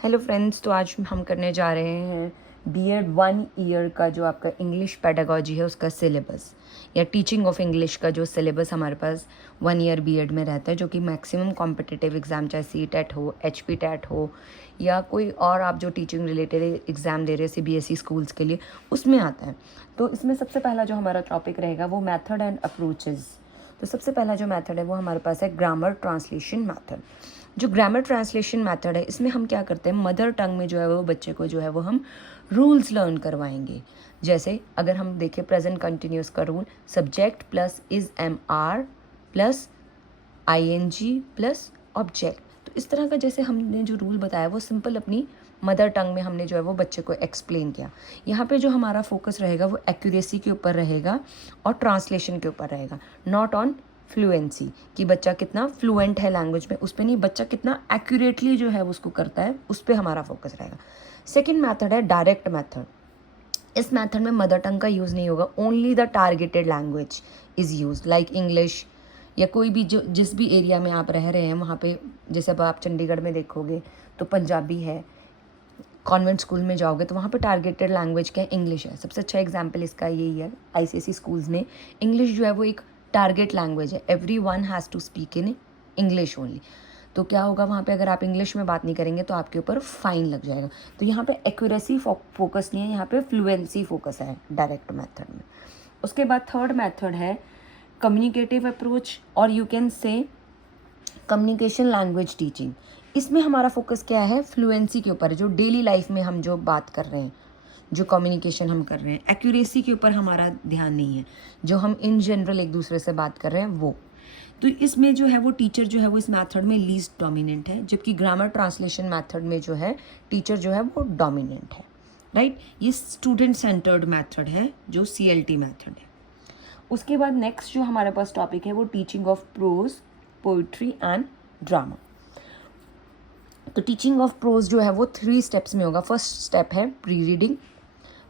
Hello friends, तो आज हम करने जा रहे हैं बीएड 1 ईयर का जो आपका इंग्लिश पेडागोजी है उसका सिलेबस या टीचिंग ऑफ इंग्लिश का जो सिलेबस हमारे पास 1 ईयर बीएड में रहता है, जो कि मैक्सिमम कॉम्पिटिटिव एग्ज़ाम चाहे सीटेट हो, एचपी टेट हो या कोई और आप जो टीचिंग रिलेटेड एग्ज़ाम दे रहे हैं सीबीएसई स्कूल्स के लिए, उसमें आता है। तो इसमें सबसे पहला जो हमारा टॉपिक रहेगा वो मेथड एंड अप्रोचेज़। तो सबसे पहला जो मेथड है वो हमारे पास है ग्रामर ट्रांसलेशन मेथड। जो ग्रामर ट्रांसलेशन मेथड है इसमें हम क्या करते हैं, मदर टंग में जो है वो बच्चे को जो है वो हम रूल्स लर्न करवाएंगे। जैसे अगर हम देखें प्रेजेंट कंटिन्यूस का rule, subject plus is am are plus ING plus object. तो इस तरह का जैसे हमने जो रूल बताया वो सिंपल अपनी मदर टंग में हमने जो है वो बच्चे को एक्सप्लेन किया। यहाँ पे जो हमारा फोकस रहेगा वो एक्यूरेसी के ऊपर रहेगा और ट्रांसलेशन के ऊपर रहेगा, नॉट ऑन फ्लुएंसी कि बच्चा कितना फ्लुएंट है लैंग्वेज में, उस पर नहीं, बच्चा कितना एक्यूरेटली जो है उसको करता है, उस पर हमारा फोकस रहेगा। सेकेंड मैथड है डायरेक्ट मैथड। इस मैथड में मदर टंग का यूज़ नहीं होगा, only the targeted language is use, like English या कोई भी जो जिस भी एरिया में आप रह रहे हैं वहाँ पे, जैसे अब आप चंडीगढ़ में देखोगे तो पंजाबी है, कॉन्वेंट स्कूल में जाओगे तो वहाँ पे टारगेटेड लैंग्वेज क्या है, इंग्लिश है। सबसे अच्छा एग्जांपल इसका यही है, आईसीएसई स्कूल्स ने इंग्लिश जो है वो एक टारगेट लैंग्वेज है, every one has to speak in English only. तो क्या होगा वहाँ पे, अगर आप इंग्लिश में बात नहीं करेंगे तो आपके ऊपर फाइन लग जाएगा। तो यहाँ पे एक्यूरेसी फोकस नहीं है, यहाँ पे फ्लुएंसी फोकस है डायरेक्ट मेथड में। उसके बाद थर्ड मेथड है कम्युनिकेटिव अप्रोच, और you can say communication language teaching. इसमें हमारा फोकस क्या है, फ्लुएंसी के ऊपर, जो डेली लाइफ में हम जो बात कर रहे हैं, जो कम्युनिकेशन हम कर रहे हैं, एक्यूरेसी के ऊपर हमारा ध्यान नहीं है, जो हम इन जनरल एक दूसरे से बात कर रहे हैं वो। तो इसमें जो है वो टीचर जो है वो इस मेथड में लीस्ट डोमिनेंट है, जबकि ग्रामर ट्रांसलेशन मेथड में जो है टीचर जो है वो डोमिनेंट है, राइट। ये स्टूडेंट सेंटर्ड मेथड है जो सीएलटी मेथड है। उसके बाद नेक्स्ट जो हमारे पास टॉपिक है वो teaching of pros, poetry and drama. तो टीचिंग ऑफ प्रोज जो है वो 3 स्टेप्स में होगा। फर्स्ट स्टेप है pre reading.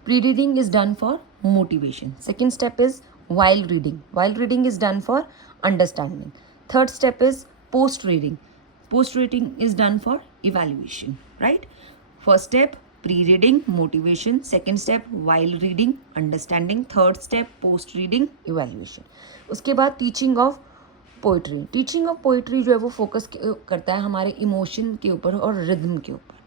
Pre reading is done for motivation. Second step is while reading. While reading is done for understanding. Third step is post reading. Post reading is done for evaluation, right. First step pre reading, motivation. Second step while reading, understanding. Third step post reading, evaluation. उसके बाद teaching of poetry. Teaching of poetry जो है वो focus करता है हमारे emotion के ऊपर और रिदम के ऊपर।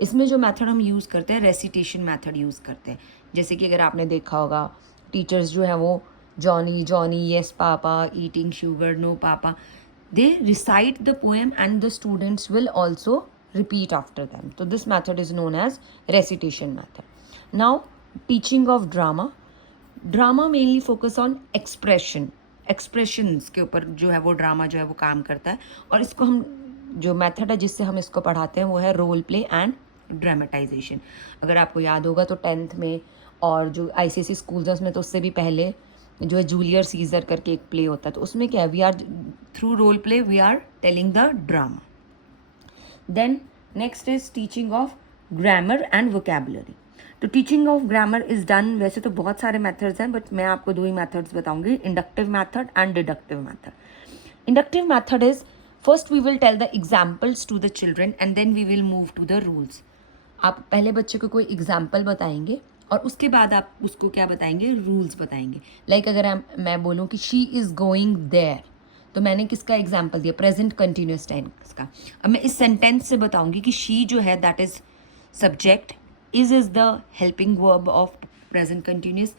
इसमें जो मेथड हम यूज़ करते हैं रेसिटेशन मेथड यूज़ करते हैं। जैसे कि अगर आपने देखा होगा टीचर्स जो है वो Johnny Johnny yes papa, eating sugar no papa, they recite the poem and the students will also repeat after them. So this method is known as recitation method. Now teaching of drama. Drama mainly focus on expression. Expressions के ऊपर जो है वो drama जो है वो काम करता है, और इसको हम जो मेथड है जिससे हम इसको पढ़ाते हैं वो है रोल प्ले एंड ड्रामेटाइजेशन। अगर आपको याद होगा तो 10th में और जो आईसीएसई स्कूल्स है उसमें तो उससे भी पहले जो है जूलियस सीजर करके एक प्ले होता है, तो उसमें क्या है, we are through role play we are telling the drama. Then next is teaching of grammar and vocabulary. तो teaching of grammar is done, वैसे तो बहुत सारे मेथड्स हैं बट मैं आपको 2 ही मेथड्स बताऊंगी, inductive method and deductive method. Inductive method is first we will tell the examples to the children and then we will move to the rules. आप पहले बच्चे को कोई एग्जाम्पल बताएंगे और उसके बाद आप उसको क्या बताएंगे, रूल्स बताएंगे। लाइक अगर मैं बोलूँ कि शी इज़ गोइंग देयर, तो मैंने किसका एग्जाम्पल दिया, प्रेजेंट कंटिन्यूस टेंस का। अब मैं इस सेंटेंस से बताऊंगी कि शी जो है that is subject, is the helping verb of present continuous,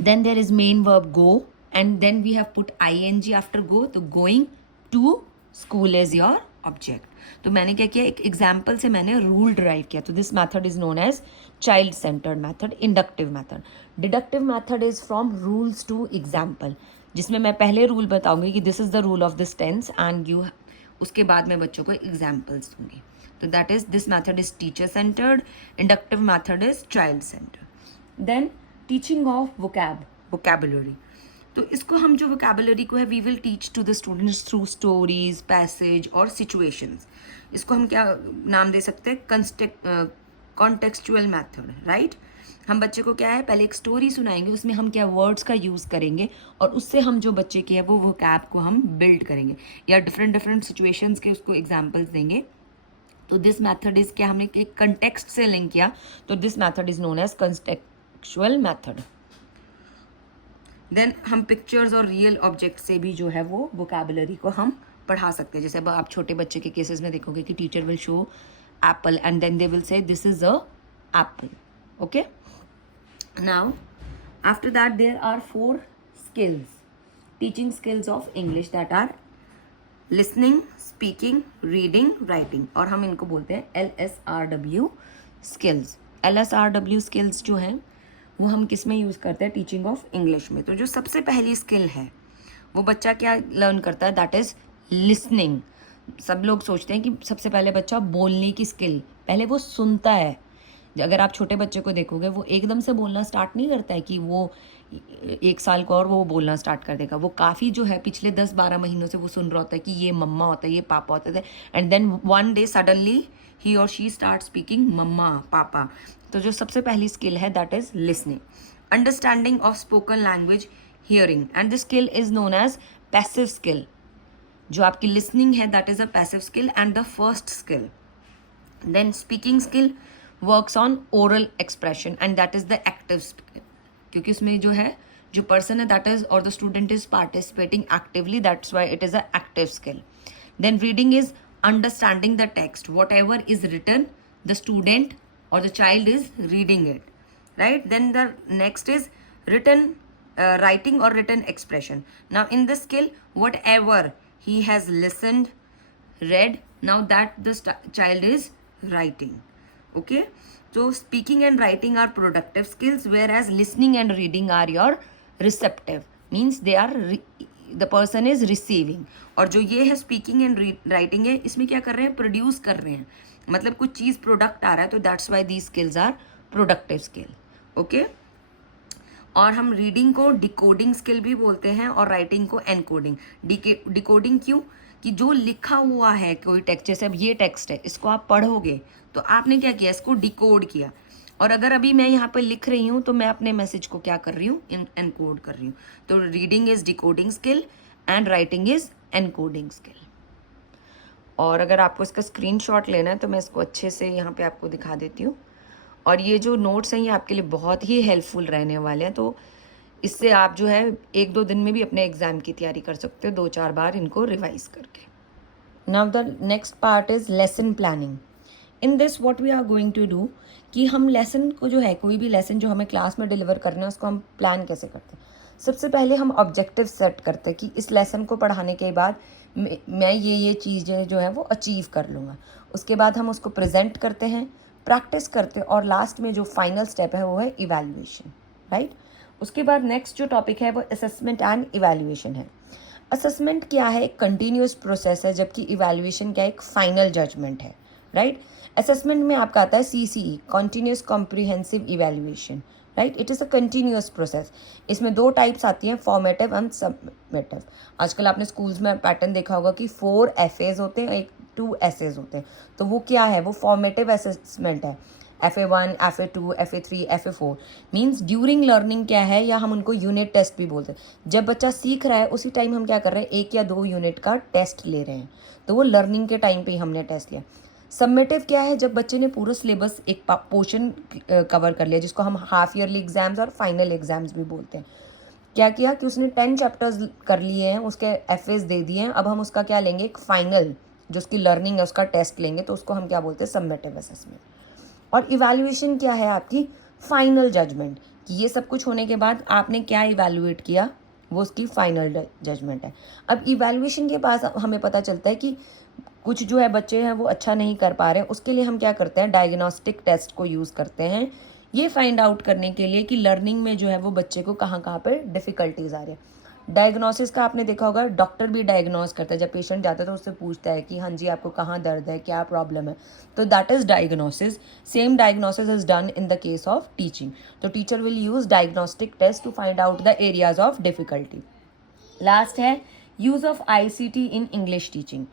then there is main verb go and then we have put I N G after go, तो going to school is your object. तो मैंने क्या किया, एक example से मैंने rule derive किया। तो this method is known as child centered method, inductive method. Deductive method is from rules to example, जिसमें मैं पहले रूल बताऊंगी कि this is the rule of this tense and you, उसके बाद मैं बच्चों को एग्जाम्पल्स दूंगी। तो that is, this method is teacher centered, inductive method is child centered. Then teaching of vocabulary. तो इसको हम जो वोकैबुलरी को है we will teach to the students through stories, passage और सिचुएशंस। इसको हम क्या नाम दे सकते हैं, कॉन्टेक्सचुअल मैथड, राइट। हम बच्चे को क्या है, पहले एक स्टोरी सुनाएंगे, उसमें हम क्या वर्ड्स का यूज़ करेंगे और उससे हम जो बच्चे की है वो वोकैब को हम बिल्ड करेंगे, या डिफरेंट डिफरेंट सिचुएशंस के उसको एग्जांपल्स देंगे। तो दिस मेथड इज़ क्या, हमने एक कंटेक्स्ट से लिंक किया, तो this method is known as contextual method. Then हम पिक्चर्स और रियल ऑब्जेक्ट से भी जो है वो वोकैबुलरी को हम पढ़ा सकते हैं। जैसे अब आप छोटे बच्चे के केसेस में देखोगे कि teacher will show apple and then they will say this is a apple. Okay, now after that there are 4 skills, teaching skills of English, that are listening, speaking, reading, writing, और हम इनको बोलते हैं LSRW skills। LSRW skills जो हैं वो हम किस में यूज़ करते हैं, टीचिंग ऑफ इंग्लिश में। तो जो सबसे पहली स्किल है वो बच्चा क्या लर्न करता है, दैट इज़ लिसनिंग। सब लोग सोचते हैं कि सबसे पहले बच्चा बोलने की स्किल, पहले वो सुनता है। अगर आप छोटे बच्चे को देखोगे वो एकदम से बोलना स्टार्ट नहीं करता है कि वो 1 साल का और वो बोलना स्टार्ट कर देगा। वो काफ़ी जो है पिछले 10-12 महीनों से वो सुन रहा होता है कि ये मम्मा होता है, ये पापा होते थे, and then one day suddenly he और शी स्टार्ट स्पीकिंग मम्मा पापा। तो जो सबसे पहली स्किल है that is listening. Understanding of spoken language, hearing, and this skill is known as passive skill. जो आपकी लिसनिंग है that is a passive skill and the first skill. Then speaking skill works on oral expression and that is the active skill, क्योंकि उसमें जो है जो person है that is और the student is participating actively, that's why it is a active skill. Then reading is understanding the text, whatever is written the student or the child is reading it, right? Then the next is written writing or written expression. Now in this skill, whatever he has listened, read, now that the child is writing. Okay, so speaking and writing are productive skills, whereas listening and reading are your receptive, means they are the person is receiving. और जो ये है speaking and writing है, इसमें क्या कर रहे हैं, प्रोड्यूस कर रहे हैं, मतलब कुछ चीज़ प्रोडक्ट आ रहा है, तो that's why these skills are productive skill. Okay, और हम रीडिंग को डिकोडिंग स्किल भी बोलते हैं और राइटिंग को एनकोडिंग। डिकोडिंग क्यों, कि जो लिखा हुआ है कोई टेक्स्ट, जैसे अब ये टेक्स्ट है, इसको आप पढ़ोगे तो आपने क्या किया, इसको डिकोड किया, और अगर अभी मैं यहाँ पर लिख रही हूँ तो मैं अपने मैसेज को क्या कर रही हूँ, एनकोड कर रही हूँ। तो reading is decoding skill and writing is encoding skill. और अगर आपको इसका स्क्रीनशॉट लेना है तो मैं इसको अच्छे से यहाँ पे आपको दिखा देती हूँ, और ये जो नोट्स हैं ये आपके लिए बहुत ही हेल्पफुल रहने वाले हैं। तो इससे आप जो है 1-2 दिन में भी अपने एग्ज़ाम की तैयारी कर सकते हो, 2-4 बार इनको रिवाइज करके। Now the next part is lesson planning. In this what we are going to do, कि हम लेसन को जो है, कोई भी लेसन जो हमें क्लास में डिलीवर करना है उसको हम प्लान कैसे करते हैं। सबसे पहले हम ऑब्जेक्टिव सेट करते हैं कि इस लेसन को पढ़ाने के बाद मैं ये चीज़ें जो है वो अचीव कर लूँगा। उसके बाद हम उसको प्रेजेंट करते हैं, प्रैक्टिस करते हैं, और लास्ट में जो फाइनल स्टेप है वो है इवैल्यूएशन, राइट। उसके बाद नेक्स्ट जो टॉपिक है वो असेसमेंट एंड इवैल्यूएशन है। असेसमेंट क्या है, एक कंटिन्यूस प्रोसेस है, जबकि इवैल्यूएशन क्या है, एक फाइनल जजमेंट है, राइट। असेसमेंट में आपका आता है CCE, continuous comprehensive evaluation, right. It is a continuous process. इसमें 2 टाइप्स आती हैं, फॉर्मेटिव एंड सबमेटिव। आजकल आपने स्कूल्स में पैटर्न देखा होगा कि 4 FAs होते हैं, 2 essays होते हैं। तो वो क्या है, वो फॉर्मेटिव असेसमेंट है। FA1, FA2, FA3, FA4 means during learning क्या है, या हम उनको यूनिट टेस्ट भी बोलते हैं। जब बच्चा सीख रहा है उसी टाइम हम क्या कर रहे हैं, 1 या 2 यूनिट का टेस्ट ले रहे हैं, तो वो लर्निंग के टाइम पे ही हमने टेस्ट लिया। सबमेटिव क्या है, जब बच्चे ने पूरा सिलेबस एक पोर्शन कवर कर लिया, जिसको हम हाफ ईयरली एग्जाम्स और फाइनल एग्जाम्स भी बोलते हैं। क्या किया कि उसने 10 चैप्टर्स कर लिए हैं, उसके FAs दे दिए हैं, अब हम उसका क्या लेंगे, एक फाइनल जो उसकी लर्निंग है उसका टेस्ट लेंगे, तो उसको हम क्या बोलते हैं, सबमेटिव असेसमेंट। और इवैल्यूएशन क्या है, आपकी फाइनल जजमेंट, कि ये सब कुछ होने के बाद आपने क्या इवैल्यूएट किया, वो उसकी फाइनल जजमेंट है। अब इवैल्यूएशन के पास हमें पता चलता है कि कुछ जो है बच्चे हैं वो अच्छा नहीं कर पा रहे हैं, उसके लिए हम क्या करते हैं, डायग्नोस्टिक टेस्ट को यूज़ करते हैं, ये फाइंड आउट करने के लिए कि लर्निंग में जो है वो बच्चे को कहाँ कहाँ पर डिफ़िकल्टीज आ रही है। डायग्नोसिस का आपने देखा होगा, डॉक्टर भी डायग्नोस करता है, जब पेशेंट जाता है तो उससे पूछता है कि हाँ जी आपको कहाँ दर्द है, क्या प्रॉब्लम है, तो that is diagnosis. Same diagnosis is done in the case of teaching. तो teacher will use diagnostic test to find out the areas of difficulty. Last है use of ICT in English teaching.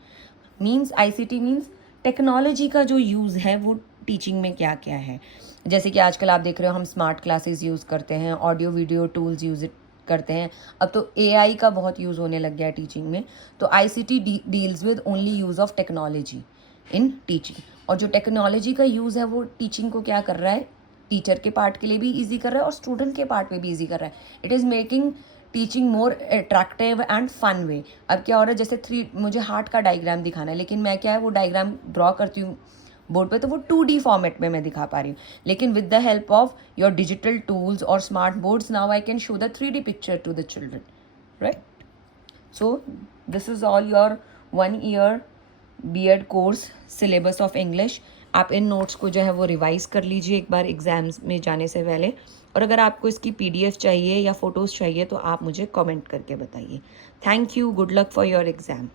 Means ICT means technology का जो use है वो teaching में क्या क्या है। जैसे कि आजकल आप देख रहे हो हम स्मार्ट क्लासेस यूज़ करते हैं, ऑडियो वीडियो टूल्स यूज़ करते हैं, अब तो एआई का बहुत यूज़ होने लग गया है टीचिंग में। तो ICT deals with only use of technology in teaching, और जो टेक्नोलॉजी का यूज़ है वो टीचिंग को क्या कर रहा है, टीचर के पार्ट के लिए भी ईजी कर रहा है और स्टूडेंट के पार्ट में भी ईजी कर रहा है। It is making teaching more attractive and fun way. अब क्या हो रहा है, जैसे मुझे हार्ट का डायग्राम दिखाना है, लेकिन मैं क्या है वो डायग्राम ड्रॉ करती हूँ बोर्ड पे, तो वो 2D फॉर्मेट में मैं दिखा पा रही हूँ। लेकिन with the help of your digital tools और smart boards, now I can show the 3D picture to the children, right. So this is all your 1 year B Ed course syllabus of English. आप इन notes को जो है वो revise कर लीजिए एक बार एग्ज़ाम्स में जाने से पहले, और अगर आपको इसकी PDF चाहिए या फ़ोटोज़ चाहिए तो आप मुझे कमेंट करके बताइए। Thank you, good luck for your exam.